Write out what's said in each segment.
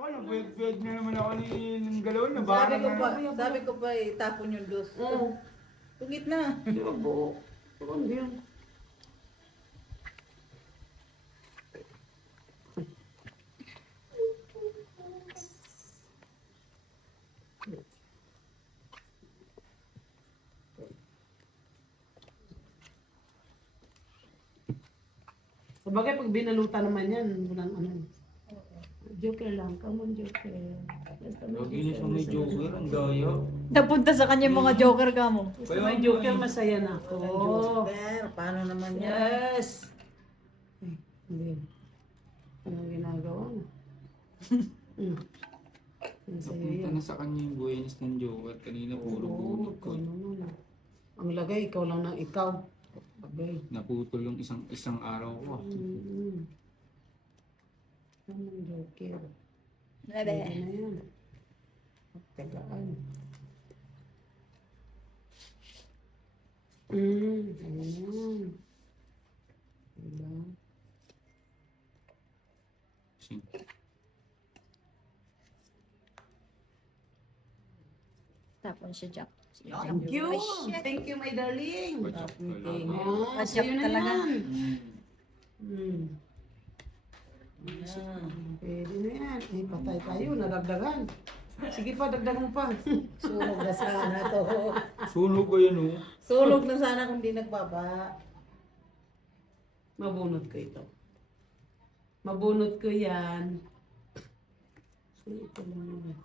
ako, nabuyag-buyag na naman ako ng galon. Nabaran na naman. Sabi ko pa, itapon yung dos. Oo. Tungit na. Di ba po? Ano yun? Sabagay, pag binalutan naman yan, walang ano. Joker lang, come on, Joker. Basta may Lagi na siya may joker, ang daya. Napunta sa kanya yung mga joker ka mo. Basta may Joker, masaya na ako. Joker, paano naman yan? Yes! Ay, hindi. Anong ginagawa na? Ang saya Napunta yan. na sa kanya yung buenas ng joker. Kanina puro bunog ko. Ano naman. Ang lagay, ikaw lang ng ikaw. Lagay. Naputol yung isang araw ko. Anong Joker? Nabe. Hindi na yan. Tagaan. Ayan. Diba? Tapon siya Jack. Thank you. Ay, shit. Thank you, my darling. Pachok Ah, sa'yo na talaga. yan. Mm. Pwede na yan. Ay, patay tayo. Nadagdagan. Sige pa, dagdagan mo pa. Sunog na sana to. Sunog ko yun oh. Sunog na sana kung di nagbaba. Mabunot ko ito. Mabunot ko yan. So, ito lang.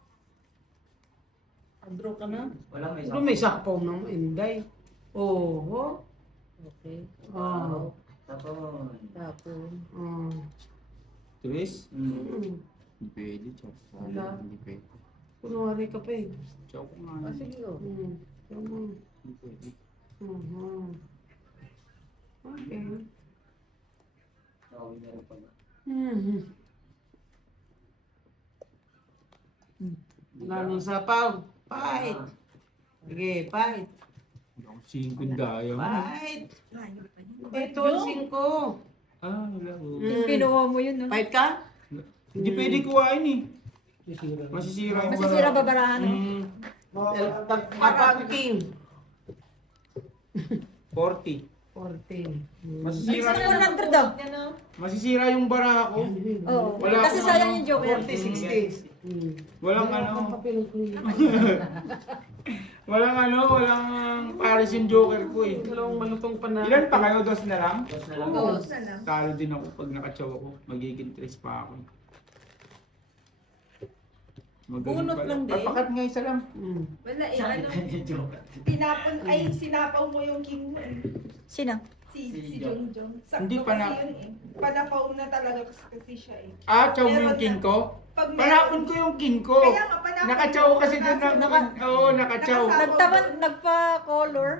Andro ka na? Pero may sapaw naman, Inday. Oo. Okay. Oh. Tapon. Oh. Tres? Mm. Hindi pwede, chok. Wala. Hindi pwede. Kunwari ka pa eh. Chok nga. Ah, sige oh. Tama. Hindi pwede. Okay. Lalong sapaw. Fight. Sige, fight. Hindi ako singkod daya. Fight. Ito, 5. Ah, wala oh. Kinuha mo yun, no? Fight ka? Hindi pwede kuhain eh. Masisira yung Masisira babarahan. Papa King. 40. 14. Masisira, Isang 100 daw. masisira yung bara ko. Oo. Wala Kasi akong sayang ano, yung joker. 40, 60. Walang walang pares yung joker ko eh. Dalawang malutong pa na. Ilan pa kayo? Dos na lang? Oo. Talo din ako pag nakatsaw ako. Magiging 3 pa ako. Magaling Bunot pala. lang din. Papakat nga isa lang. Wala eh, ano, tinapon, ay sinapaw mo yung king mo eh. Sino? Si Jongjong. Sakto Hindi pa na- kasi yun eh. Panapaw na talaga kasi siya eh. Ah, chow mo yung Meron king na. ko? Pag Panapon ko yung king ko. Kaya nga, panapon Nakachaw mo. kasi doon na. Oo, nakachaw. Nagpa-color.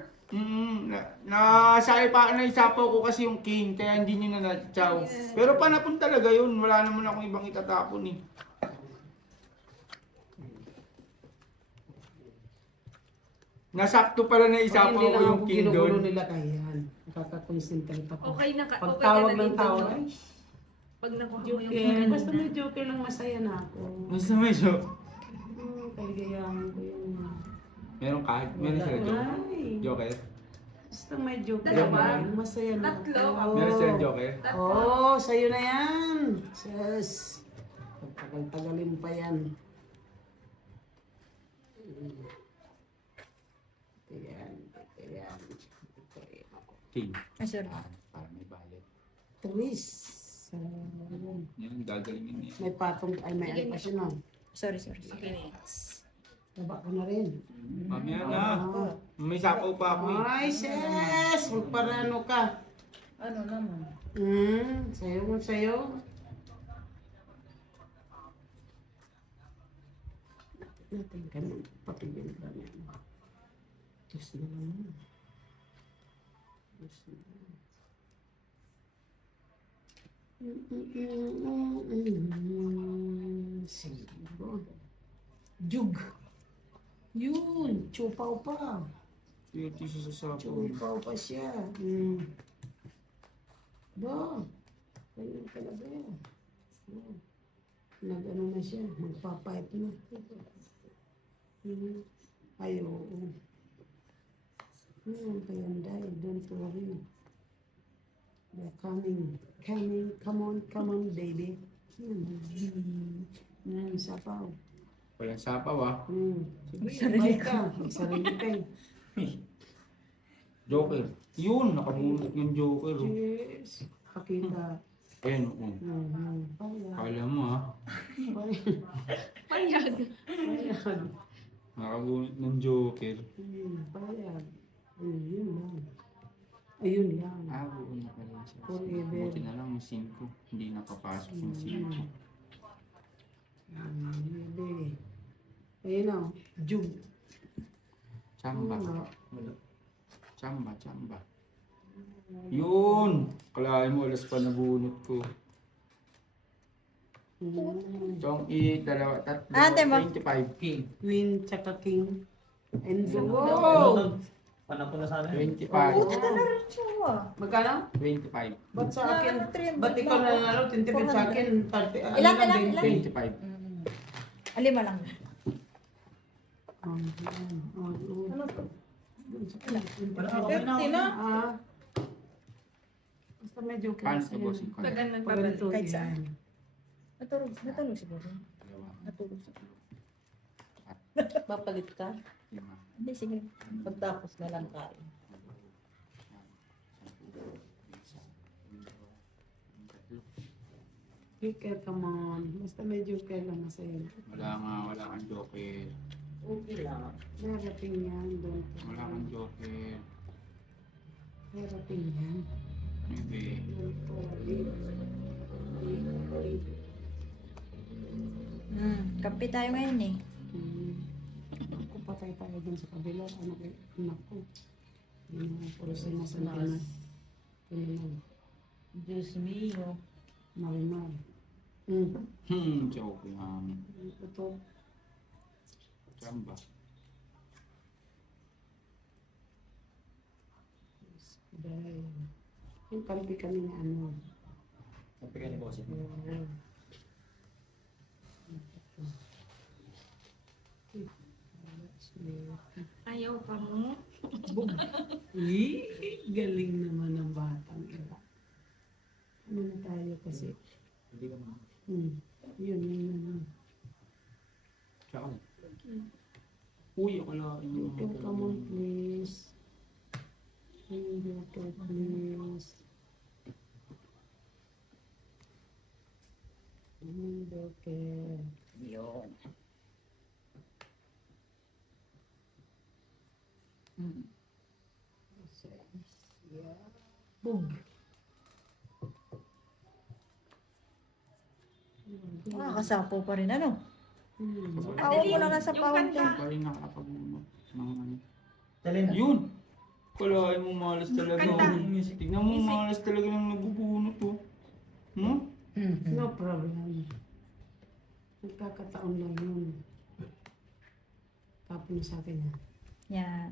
Naisapaw ko kasi yung king, kaya hindi nyo na nachaw. Pero panapon talaga yun. Wala naman akong ibang itatapon eh. Nasakto pala na isapaw ko yung king ginugulo doon. nila kayan. Nakaka-concentrate ako. Okay na ka. Pagtawag ng tao, ay, Pag nakuha mo yung Joker. Basta may Joker lang masaya na ako. Basta may show. Kaligayahan ko yun. Meron kahit, meron sila joker. Ay, Joker? basta may Joker Dalawa? lang, masaya na Tatlo? ako. Meron sila joker? Oo, sa'yo na yan. Yes. Pagtagal-tagalin pa yan. Ayan, ayan. King. Ay, sorry. Para may balit. Twist. Yan, gagalingin niya. May patong, ay may ano pa siya na. Sorry. Baba ko na rin. Mamaya na. May sapaw pa ako eh. Ay, sis! Magparano ka. Ano naman? Sayo mo, sayo. Natin ka na. Patigil ka na. Diyos na naman. Diyos na naman. Siguro. Jug. Yun. Chupaw pa. Swerte siya sa sapaw. Chupaw pa siya. Ba? Ganyan talaga yan. Nag-ano na siya, magpapayat na. Ay, oo. Kaya don't worry. They're coming. Come on, baby. Sapaw. Walang sapaw ah. Sarili ka. Sarili ka. Joker. Yun, nakabunot yung Joker. Oh. Yes. Pakita. Ayan, oo. Payag. Kala mo ah. Payag. Nakabunot ng Joker. Payag. Ayun lang. Ayun lang. Ah, oo na pala siya. Forever. Buti na lang yung 5. Hindi nakapasok yung 5. Bebe. Ayun o. Jug. Chamba. Chamba. Yun! Kalahin mo, alas pa nabunot ko. Chong E, 2, 3, Ate mo. 25. King. Queen tsaka king. And Wow! Panak ko na sana. 25. Puti ka na rin siya ah. magkano? 25. Ba't sa akin? Ano, 300 Ba't ikaw lang? na 25 sa akin? 30, Ilan? 25. 5 lang. Ano to? Wala ako na. 30 na. Basta medyo Paano kasi ito, bossing ko? Tagal Pag nagbabalik. ganito Kahit saan. yan. Natulog siguro. Natulog siguro. Papalit ka? Hindi, sige. Pagtapos na lang kain. Joker, come on. Basta may joker lang masaya. Wala kang Joker. Okay lang. Darating yan. Don't Wala kang Joker. Darating yan. Maybe. Kape tayo ngayon eh. Kung patay tayo dun sa kabila, anak ko. Hindi na puro sinasabi na. Kailangan. Diyos mio. Marimar. Joke lang. Ito. Chamba. Dahil. Yung kampi kami na ano. Sabi ka ni bossing. Ayaw pa mo. Galing naman ng batang ila. Ano na tayo kasi? Hindi ka naman. Yun. Ciao. Uy, ako lang. Joker, come on please. Joker, please. Joker. Yun. Bug. Makakasapo pa rin ano. Awa mo lang nasa fountain. Pa rin nakakapag-bunot ng ano. Talin. Yun! Kalahin mo malas talaga. Kanta. Tignan mo malas talaga ng nabubunot oh. No problem. Nagkakataon lang yun. Tapon sa akin ha. Yan.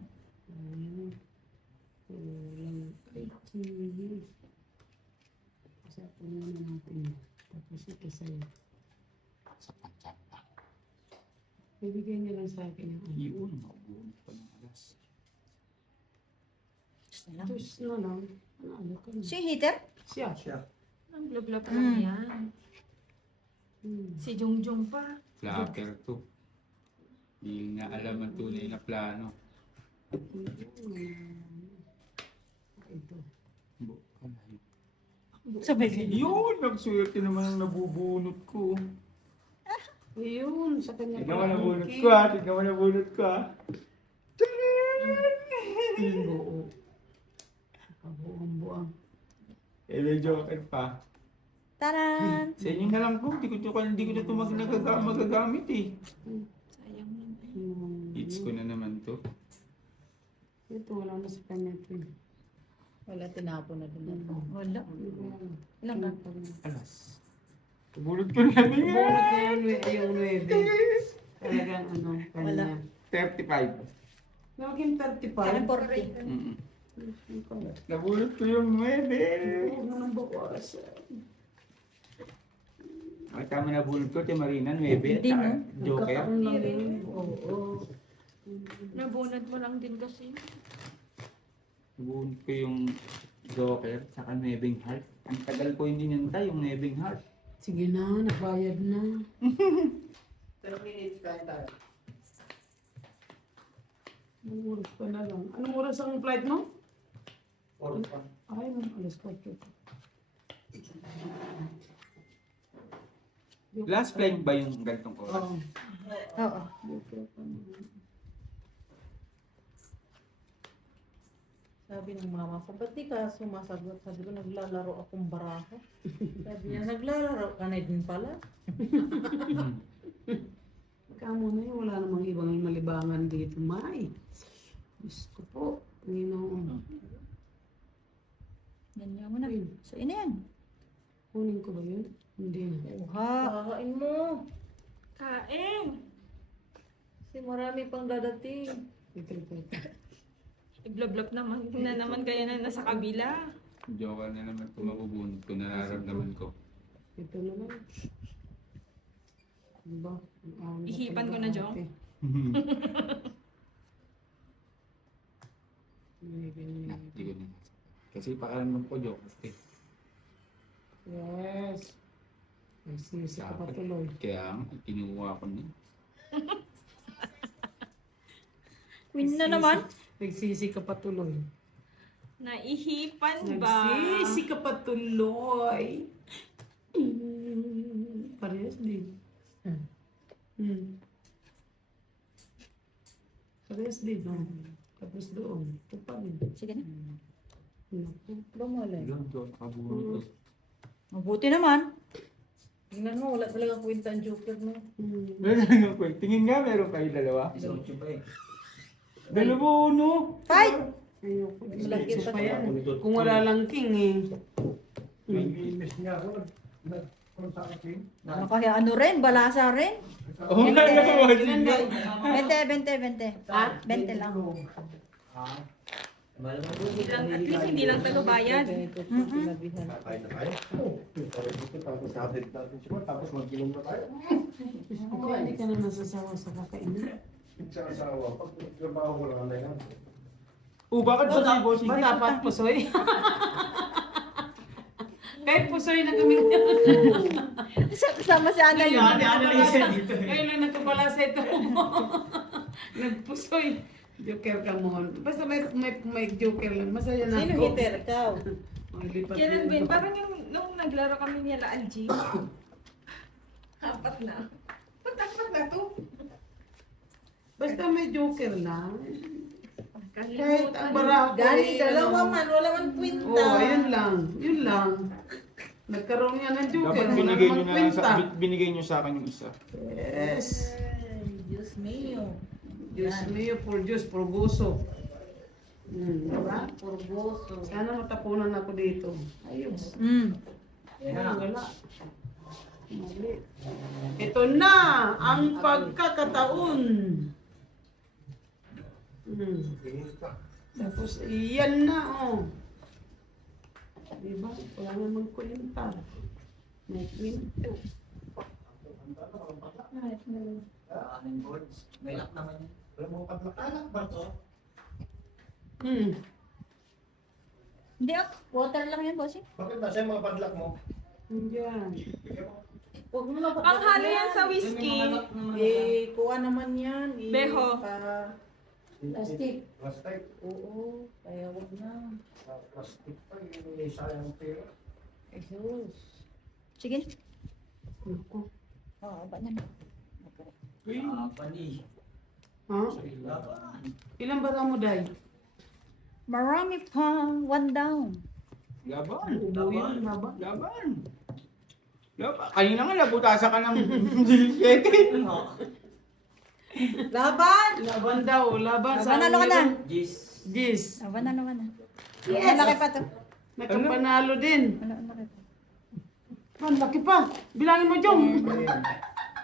Walang IT. Pasapon muna natin. Tapos ito sa'yo. Sa panchapa. Bibigay niya lang sa akin yung ano. Yun, nakabunot pa ng alas. Tus na lang. Ano ka na? Si heater? Siya. Siya. Ang blab-blab lang yan. Hmm. Si Jongjong pa. Flapper to. Hindi nga alam ang tunay na plano. Ito. Sabay Yun! Nagswerte naman ang nabubunot ko. Ayun, sa kanya Tignan mo nabunot ko ha. Tignan mo nabunot ko ha. Buo. Kabuang-buang. Eh, may joker pa. Taran! Sa inyo na lang po. Hindi ko na ito magagamit eh. Sayang naman. Hits ko na naman to. Ito, wala na sa kanya ito. Wala, tinapon na din. Wala. Ilang ka? Alas. Nabunot ko na rin nga. Bunot na yung 9. Talagang ano, kanya. 35. Naging 35. Parang 40. Mm-mm. Nabunot ko yung 9. Huwag mo nang bawasan. Ay, Tama na bunod ko, Marina, 9, Hindi, at saka no? Joker. Nagkataon lang yun. Oo. Nabunod mo lang din kasi. Bunod ko yung Joker, saka 9 heart. Ang tagal ko hindi nintay yung 9 heart. Sige na, nagbayad na. 10 minutes kain tayo. Anong oras pa na lang? Anong oras ang flight mo? Oras pa. Ay, alas 4. Last flight ba yung gantong oras? Oo. Oo. Sabi ng mama ko, ba't di ka sumasagot? Sabi ko, naglalaro akong baraha. Sabi niya, naglalaro ka na din pala. Kamo na yun, wala namang ibang malibangan dito, May. Diyos ko po, Panginoon. Ganyan mo na. So, ina yan. Kunin ko ba yun? Hindi na. Uha. Kakain mo. Kain! Kasi marami pang dadating. Ito. Iblablap naman na naman kayo na nasa kabila. Joker na naman kung mabubunod ko, nararamdaman ko. Ito na lang. Diba? Ihipan ko na, Jong. Hindi ko na. Kasi pakaramdam ko Joker. Yes. Ay, sisi ka pa tuloy. Kaya kinuha ko na. Win na naman. Nagsisi ka pa tuloy. Naihipan ba? Nagsisi ka pa tuloy. Parehas din. Parehas din. Tapos doon. Ito pa rin. Sige na. Naku. Lumalay. Yun, Joker, kabunod ko. Mabuti naman. Tingnan mo, wala talagang kwenta ang joker mo. Meron ko. Tingin nga, meron kayo dalawa. Isang tube eh. Dalawa, no? Fight! Ayoko. Malaki pa yan. yan. Kung wala lang king eh. Ano kaya ano rin? Balasa rin? Oo, nga naman. Ilan daw? 20. Ha? 20 lang. Hindi lang, at least hindi lang talubayan. Ito po sinabihan. Tapos mag-inom na tayo. Kaya hindi ka na nasasawa sa kakainin. Sa asawa, pag trabaho ko lang na yan. Bakit ba si boss? Ba dapat pusoy? Kahit pusoy na kami. Kasama si Annalyn. Ngayon lang natubala sa ito. Nagpusoy. Joker ka mo. Basta may joker lang. Masaya na Sino ako. hitter? Ikaw. Ay, lipat Kailan na. ba yun? Parang yung nung naglaro kami nila Algie. 4 na. Ba't 4 na to? Basta may joker lang. Kahit Kahit ang baraha ko Gani, eh, dalawa ano. man. Wala man kwenta. Oo, yun lang. Yun lang. Nagkaroon yan ng joker. Dapat wala binigay namang nyo kwenta. binigay nyo sa akin yung isa. Yes. Ay, Diyos mio. Diyos mio, por Diyos, por gusto. Diba? Purgoso. Sana matapunan ako dito. Ayos. Ay, wala. Mali. Ito na ang pagkakataon. Tapos iyan na oh. Diba? Wala namang kwenta. May kwento. Aning boards. May lock naman yun. Alam mo, anak ba to? Hindi water lang yan, bossing. Bakit nasa yung mga padlock mo? Diyan. Huwag mo na Panghalo yan sa whiskey. Eh, kuha naman yan. Eh, Beho. Plastic. Plastic. Oo, kaya huwag na. Plastic pa, yung sayang pera. Jesus. Sige. Naku. Oo, ba na. Pani. Ha? Ilan ba mo, Day? Marami pang 1 down. Laban. Ubo yan, laban. Laban. Laban. Kanina nga, nabutasa ka ng 17. Laban! Laban daw, laban. Panalo ka na. Gis. Gis. Panalo ka na. Yes. Malaki pa to. Nakapanalo din. Malaki pa. Man, laki pa. Bilangin mo, Jom.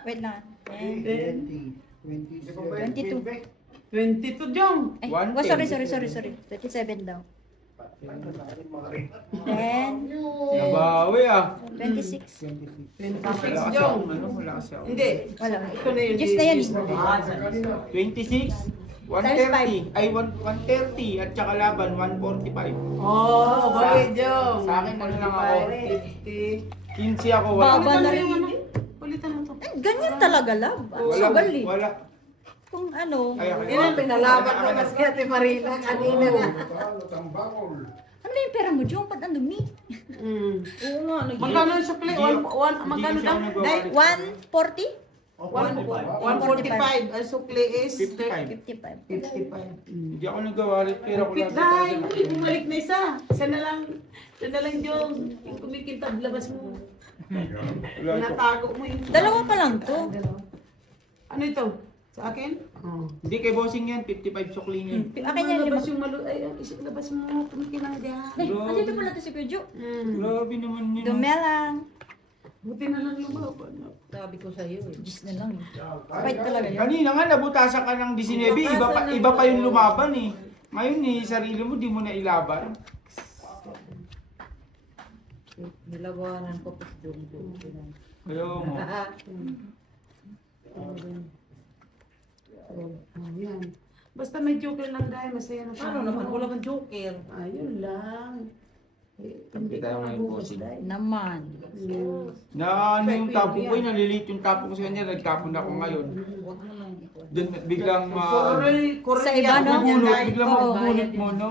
Wait lang. 20. 22. 22, Jom. Ay, One oh, sorry. ten. 37 daw. 10. Nabawi ah. 26. 26 Wala kasi Jong. ako, ano, wala kasi ako. Hindi. Wala. Ito na yun. Just na yan. Just na din. 26, 130, ay 130 at saka laban 145. Oh, bakit Jong? Sa akin, ano lang ako, 50. 15 ako, wala. Baba na rin. Palitan mo to. Eh, ganyan talaga, love. Ang Wala, sugal eh. wala. Kung ano, Ay, ako. Yan ang pinalaban ko kasi Ate Marina kanina na. ano yung pera mo, Jong? Ba't ang dumi? Oo nga, Magkano yung supply? Magkano daw? Dahil 140? 145. Ang supply is 55. 55. 55. Hindi ako nagawalit, pero ako Pit dahil, bumalik na isa. Isa na lang Jong. Yung kumikintab, labas mo. Wala ito. Natago mo yun. Dalawa pa lang to. Ano ito? Sa akin? Oo. Hindi kay bossing yan, 55 sukli niya. Akin yan, labas lima. yung malu... Ay, isip labas mo. Kumikinang dyan. Ay, andito pala to si Kuya Jo. Grabe naman yun. Dumelang. Buti na lang lumaban. sabi ko sa'yo eh. Diyos na lang. Fight talaga yun. Kanina nga, nabutasan ka ng 19, iba pa yung lumaban eh. Ngayon eh, sarili mo, di mo na ilaban. Nilabanan ko po si Jong. Ayaw mo. Ayan. Basta may joker lang dahil masaya na Ano naman, wala kang joker. Ayun lang. Kampi tayo ngayon, bossing. Naman. Na ano yung tapo ko, nalilit yung tapo ko sa kanya, nagtapon ako ngayon. Huwag mo lang. Doon biglang Sa iba, no? mabunot, biglang Oo. mabunot mo, no?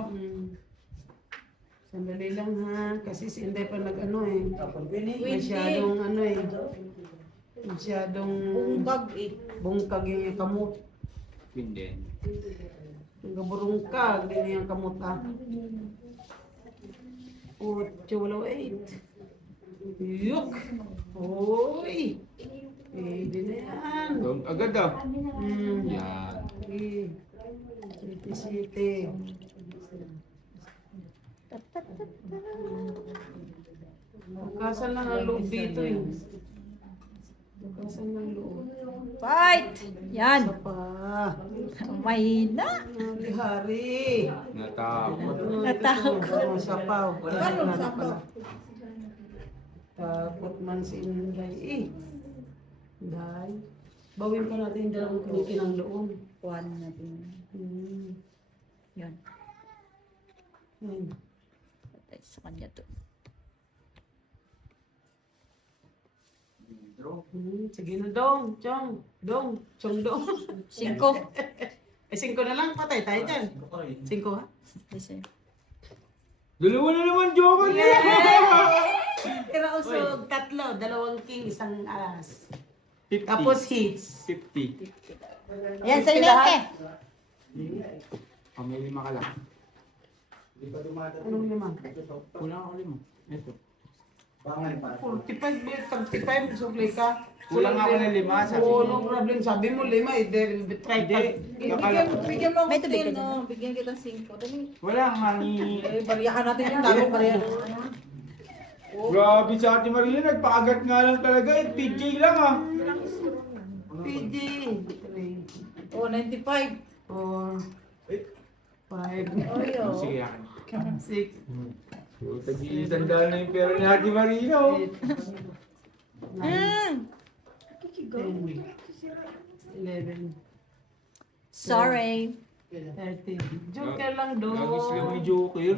Sandali lang ha, kasi si Inday pa nag-ano eh. Pwede. Masyadong ano eh. Masyadong Bungkag eh. bungkag yung kamot. Hindi. Gaburungkag din yung kamot ah. 8, 8. Yuk! Uy! Pwede na yan. Doon agad ah. Yan. Yan. City. Bukasan lang ang loob dito eh. Bukasan lang loob. Fight! Yan. Isa pa. Mahina. Hari. Natakot. Natakot. Sapaw. Ano sapaw? Takot man si Inday eh. Inday. Bawin pa natin yung dalawang kinikinang loob. Kuhan natin. Yan. Ayun. Patay sa kanya to. Sige na dong, chong, dong, chong dong. 5. 5 na lang, patay tayo dyan. 5 ha? Kasi. Dalawa na naman, Joker! Kirausog, 3, 2 king, 1 alas. 50. Tapos hits. 50. Ayan, sa inete. Oh, may 5 ka lang. Anong naman? Wala ako 5. Ito. 45, 35, suklay ka. Kulang ako ng 5, sabi Oo, mo. no problem. Sabi mo 5, try Hindi. ka. Bigyan mo ako May tubig 10, ka dyan. no? Bigyan kita 5. Dali. Wala nga ni... Eh, bariyahan natin yung dami bariyahan. Grabe sa Ate Maria, nagpakagat nga lang talaga eh. PJ lang ah. PG. Oh, 95. 4, 5, Ay, oh. Sige yan. 6, Tag-iisandaan na yung pera ni Ate Maria oh. 9, 10, 11, Sorry. 13. Joker lang Lagi sila doon. may Joker.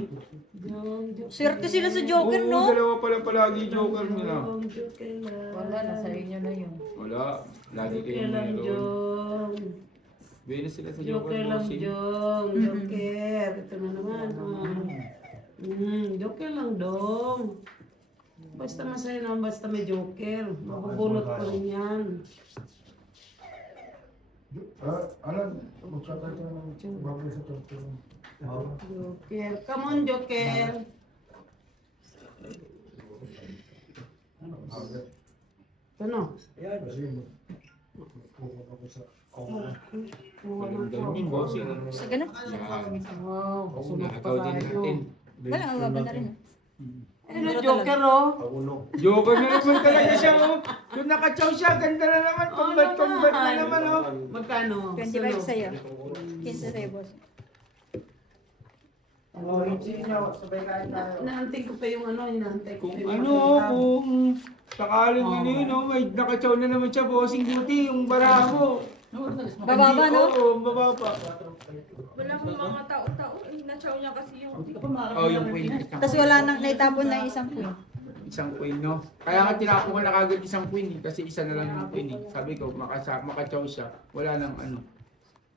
Swerte sila sa Joker, Oo, no? dalawa pala palagi Joker nila. Joker lang. Wala, nasa inyo na yun. Wala. Lagi Joker kayo lang, meron. Jong. Venus sila sa Joker Joker lang, bossing. Jong. Joker. Ito na naman. Joker lang, dong. Basta masaya naman, basta may Joker. Mabubulot ko rin yan. Alan, magkakal ka ng bago sa tortilla. Joker. Come on, Joker. Ito no. Kasi kukuha ako sa Kuha na Ganun yung bossing. Sige na. Yan. Wow, sunod pa Nakakaw din tayo. natin. Wala, ang gaba na rin. Ano, Joker oh. Joker na naman talaga siya oh. Yung nakachaw siya, ganda na naman. Combat na naman oh. Magkano? 25 sa'yo. 15 sa'yo, boss. Oh, hindi niya, sabay kain tayo. Inaantay ko pa yung ano, inaantay ko Kung pa yung ano, kung sakaling Oo. ano yun, oh, may nakachaw na naman siya, bossing duty, yung bara mo. Bababa, no? Oo, bababa. Walang mga tao-tao. Nachaw niya kasi yung... Oh, yung queen. Tapos wala nang naitapon na isang queen. Isang queen, no? Kaya nga tinapon ko na kagad isang queen, kasi isa na lang yung queen. Sabi ko, makachaw siya, wala nang ano.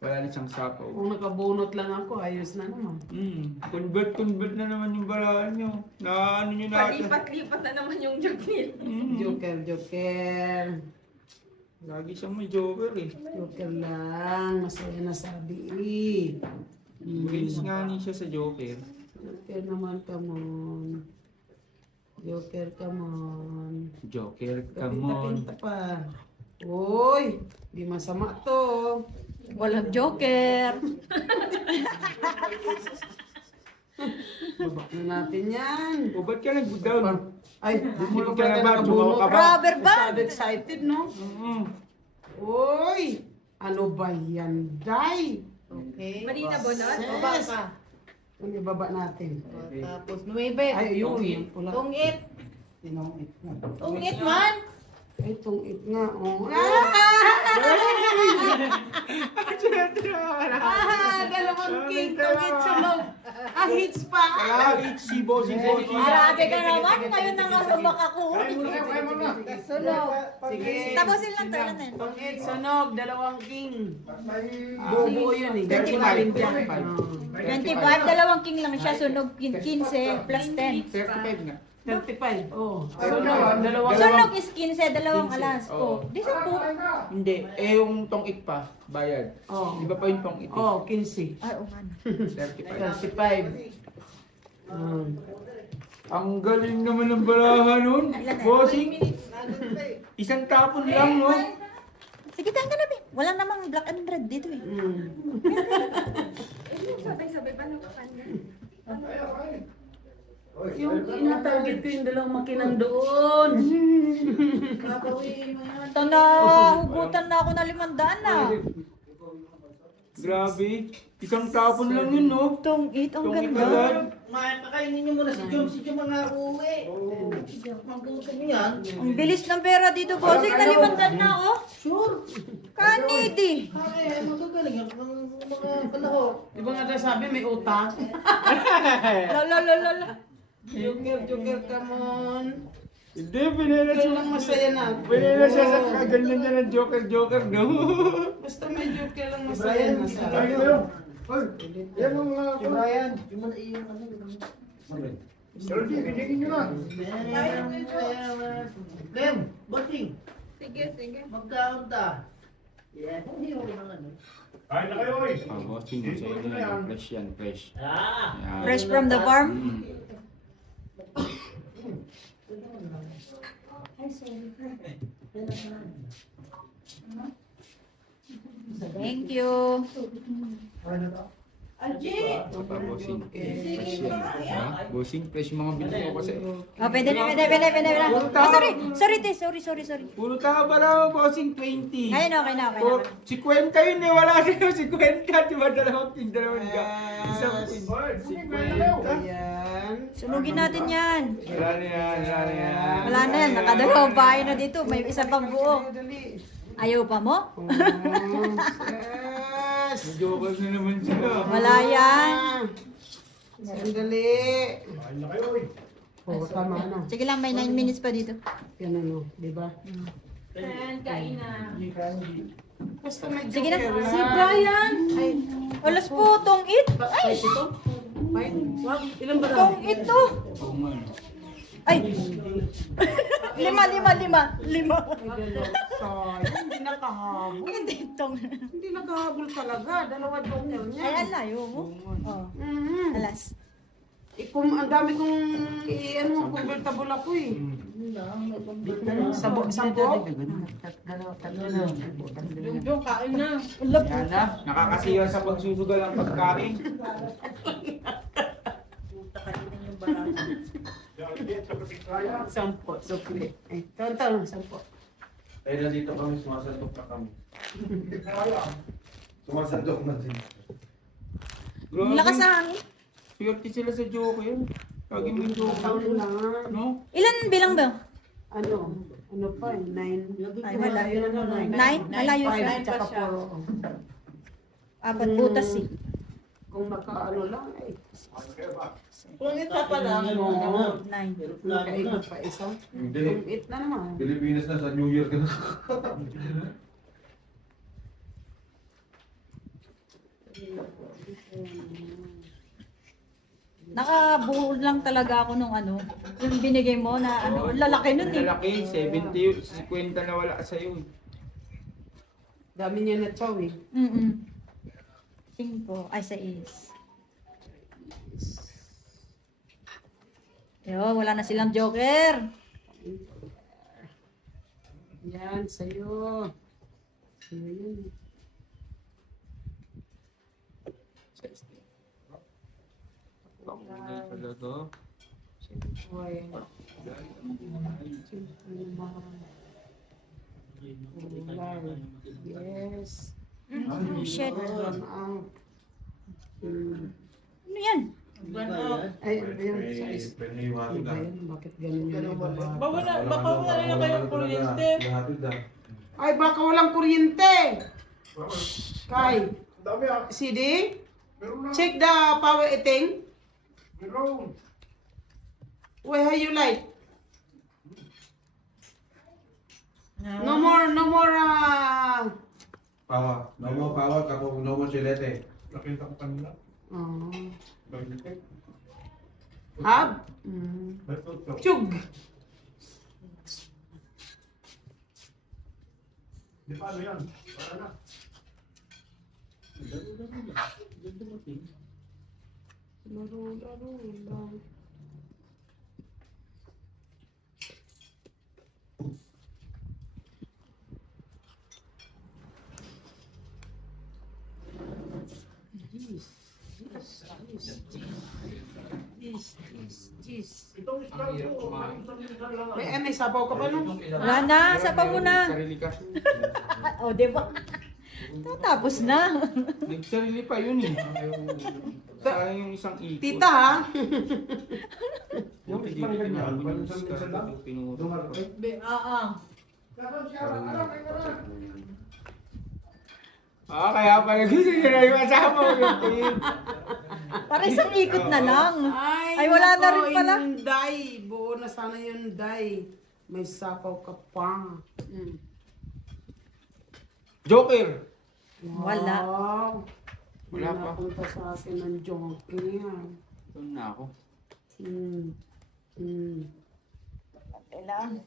Wala na siyang sapaw. Kung nakabunot lang ako, ayos na naman. Convert na naman yung baraan nyo. Na ano nyo natin. Palipat-lipat na naman yung Joker. Joker. Lagi siyang may joker eh. Joker lang. Masaya na sabi eh. Bilis nga ni siya sa joker. Joker naman, come on. Joker, come on. Joker, come on. Kapinta pa. Uy, di masama to. Walang joker. Babak na natin yan. O ba't ka nag-down? Ay, di mo Hindi na ka na ba? Jumawa ka ba? Rubber band. Masyado excited, no? Uy, ano ba yan, Day? Okay. Malina ba na? Yes. Baba ka. Ano ibaba natin? Tapos, 9. Ay, yun. Pula. Tungit. Tinongit na. Tungit man. Ay, tungit nga. Oh. Dalawang king, tungit sulog. Hits pa. Kaya si bossing. Grabe ka naman. Kayo na nga lumak ako. Sunog. Sige. Tapusin lang to. Ilan na yun? Tungit, sunog, dalawang king. May... Buo yun eh. 35. 25. Dalawang king lang siya. Sunog 15 plus 10. 35 nga. 35. Oh. Sunog, dalawang Sunog is 15. Dalawang 15. alas. Oo. Oh. Di 10. Hindi. Eh yung tong-it pa, bayad. Oh. Iba pa yung tong-it eh. Oh, 15. Ay, oo nga. 35. 35. Ang galing naman ng barahan nun. Bossing. Isang tapon lang, no? Sige, kain ka na, Bi. Wala namang black and red dito eh. Sabay-sabay pa naman kanya. Yung inatarget ko yung dalawang makinang doon. Ito na, hugutan na ako na 500 na. Grabe. Isang tapon lang yun, no? Tong 8, ang Tong-it ganda. agad. Pakainin niyo muna si Jom mga uwi. Magbukan niyo yan. Ang bilis ng pera dito, bossing. Na 500 na, oh. Sure. Kanidi. Ay, magagaling ang mga panahon. Di ba nga sabi may utak? Lala. Joker, come on. Hindi, pinila Ito siya. lang masaya na. Pinila siya sa kaganyan niya ng joker, no? Basta may joker lang masaya na. Ay, yun. Hoy, yan yung... Brian, yung mga iyon ano. Pero tigil nyo na. Lem, bossing, Sige. magkaunta. Yeah, hindi mo naman ano. Kain na kayo, oy. Bossing, sa'yo na yan. Fresh yan, fresh. Yan. Fresh from the farm. Thank you. Papa, bossing. Fresh yan. Ha? Bossing, fresh mga binili ko kasi. Oh, pwede na. Oh, sorry, te. Sorry. Puro taba raw, bossing, 20. Ayun, okay na. O, si Kwenta yun eh, wala sa'yo si Kwenta. Di ba dalawang ga? Isang pin. Si Kwenta. Ayan. Sunugin natin yan. Wala na yan. Wala na yan. Nakadalawang bahay na dito. May isa pang buo. Dali. Ayaw pa mo? Yes. May joker na naman sila. Wala yan. Sandali. Kain na kayo, oy. Oh, tama na. Sige lang, may 9 minutes pa dito. Yan ano, di ba? Kain na. Basta may Sige na. joker lang. Si Brian. Ay, alas po, tong it. Ay, Ito? Ay, wag. Ilan ba tong ito. Oo nga. Ay. 5. Sayang, hindi nakahabol. Hindi tong. Hindi nakahabol talaga. Dalawa joker niya. Ay, alayo mo. Oh, Mhm. alas. Ang dami kong convertible ako eh. Sampo? Yung kain na. Yan na, nakakasiya sa pagsusugal ang pagkain. Sampo, sukli. Tonton, sampo. Kaya na dito kami, sumasandok na kami. Sumasandok na din. Lakas na hangin. Swerte sila sa Joker. Lagi mo yung Joker. Taon lang. No? Ilan bilang ba? Ano pa eh, 9. Ay, wala. Nine. 9? Malayo siya. 5 tsaka siya. 4. Apat butas eh. Kung makaano lang, eh. Kung isa pa lang, 9. Nakaikot pa isa. Hindi. Kung 8 na naman. Pilipinas na sa New Year ka na. Nakabuo lang talaga ako nung ano. Yung binigay mo na ano. Ang lalaki nun eh. Lalaki, 70, 50 na wala sa'yo. Dami niya na chow eh. 5. Ay, 6. Yo, wala na silang joker. Yan, sa'yo. Sa'yo yun. Pakulay talaga. Uy. Kulay. Yes. Oh, shit. Run out. Ano yan? Ay, ayun, size. Ano ba yun? Bakit ganun yung ibaba? baka wala na kayong kuryente. Ay, baka walang kuryente! Kay, Dami ah. CD? Meron na. Check the power eating. Meron. Why how you like? No more, Pawa. No more pawa kapag no more silete. Nakita ko kanina. Hab? Chug. Di paano yan? Para na. Laro. Jeez. Itong isang ko. May sabaw ka pa no? Wala na, sapa mo na. Sarili ka. O, di ba? Tapos na. Nagsarili pa yun eh. Sayang yung isang ikot. Tita ha? Yung hindi ko pinabinis ka. Yung pinuro. Kaya pala gising na yung asawa mo yung pin. Para isang ikot na lang. Ay, wala na nako, rin pala. Inday. Buo na sana yung day. May sapaw ka pa. Joker! Wala. Wow. Wala pa. Napunta sa akin ng joker. Doon na ako. Kailan?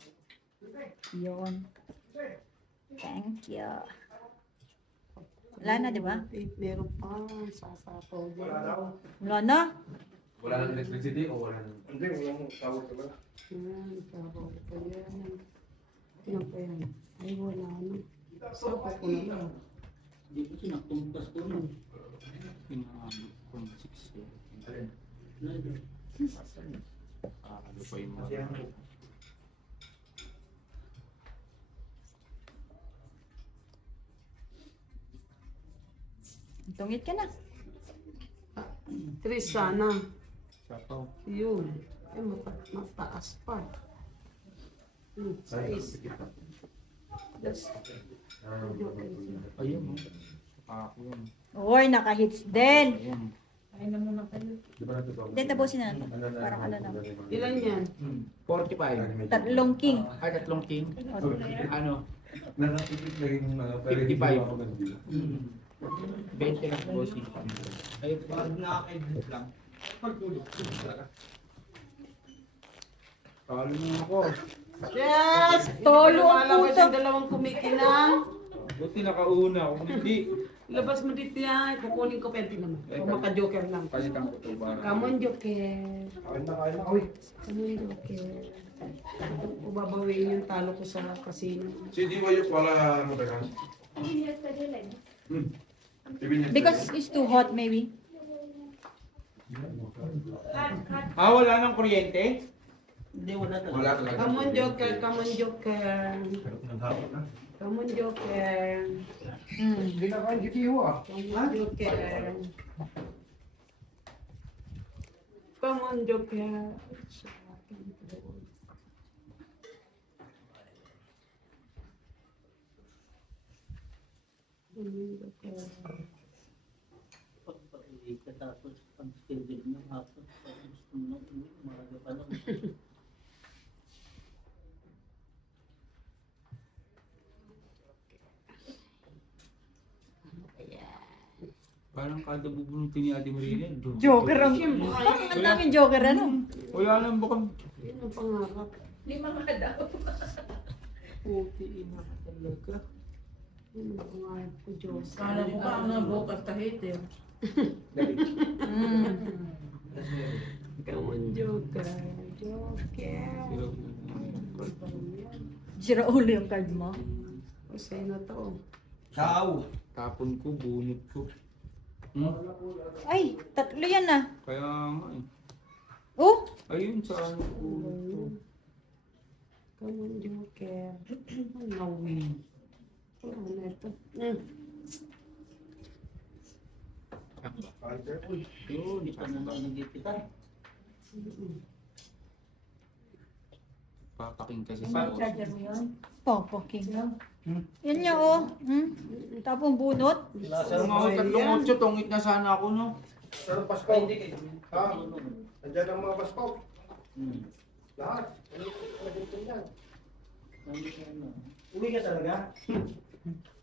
Yun. Thank you. Wala na, di ba? Meron pa. Sasapaw din. Wala na. Wala nang electricity o wala nang... Hindi, walang tawag ka ba? Sapaw pa yan. Ano pa yan? Ay, wala na. Sapaw ko na lang. Hindi ko sinaktumpas ko nun. Pinahamit ko ng 6 eh. Ano pa yung mga... Tungit ka na. Tris sana. Sapaw. Yun. Ay, mataas pa. Size. Ayun mo. Ako yun. Oy, naka-hits din. Ayun. Ay na muna kayo. Di ba natutawag? Hindi, tapusin na natin. Parang ano na. Ilan yan? 45. 3 king. Ay, 3 king. Ano? Nanatipid naging... 55. 20 lang bossing. Ay, pag nakakaedit lang. Pagtulog. Talo mo ako. Yes! Tolo ang Lumalabas puto. yung dalawang kumikinang. Buti nakauna ako. Hindi. Labas mo dito yan. Kukunin ko 20 naman. Kung maka-joker lang. Palitan ko ito para. Come on, joker. Kain na. Uy! Come on, joker. Ubabawiin yung talo ko sa casino. Si Di ba yung pala ano ba yan? Because it's too hot, maybe. Wala nang kuryente? Wala talaga. Come on, joker. Come on, joker. Naghapon na. Come on, joker. Hindi na kain kikiho ah. Come on, joker. Come on, Joker. Sa akin doon. Joker. Tapos ang schedule ng hapon, gusto mo umaga pa lang. Parang kada bubunutin ni Ate Marina. Joker ang... Ang daming joker, ano? Wala nang bukang... Yun ang pangarap. Lima nga daw. Puti ina ka talaga. Yun ang pangarap ko, Diyos. Kala ko pa ang bukas kahit eh. Come on, Joker. Joker. Sira ulo yung card mo. Kasi na to. Ciao! Tapon ko, bunot ko. Hmm? Ay, tatlo yan ah. Kaya nga eh. Oh, Ayun sa ano bunot ko. Come on, Joker. Ano win? Wala na ito. Yun, Hindi pa na nagipitan. papaking kasi Yung sa charger mo yun? Popoking. Hmm? Yan niya oh. Tapong bunot. Kung ako tatlong otso, tungit na sana ako, no? Pero Pasko. Ha? Nandiyan ang mga Pasko. Lahat. Uwi ka talaga?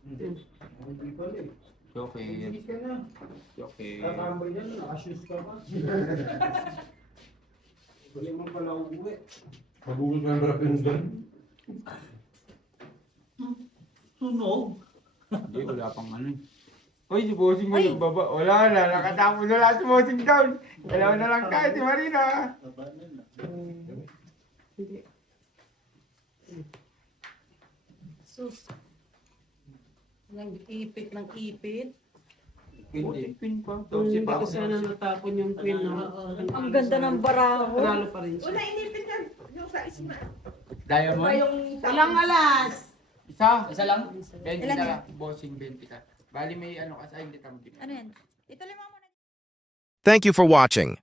Hindi pa rin. Joker. Hindi ka na. Joker. Kakambay na, nakashoes ka pa. Bali mo pala uwi. Mabugol ka ng rapin doon. Sunog? Hindi, wala pang ano eh. Hoy, si Bossing mo Ay! nagbaba. Wala na, nakatapos na lahat si Bossing down. Dalawa na lang tayo, si Marina. Baba na na. Hindi. Sus. Nang ipit ng ipit. Bossing pin pa. Hindi ko sana natapon yung queen na. Ang ganda ng baraho. Panalo pa rin siya. Una, inipit yan. Yung sa isma. Diamond? Yung Walang alas! Isa? Isa lang? 20 Ilan na yan? lang. Bossing 20 ka. Bali may ano ka sa hindi tamo. Ano yan? Ituloy mo muna. Thank you for watching.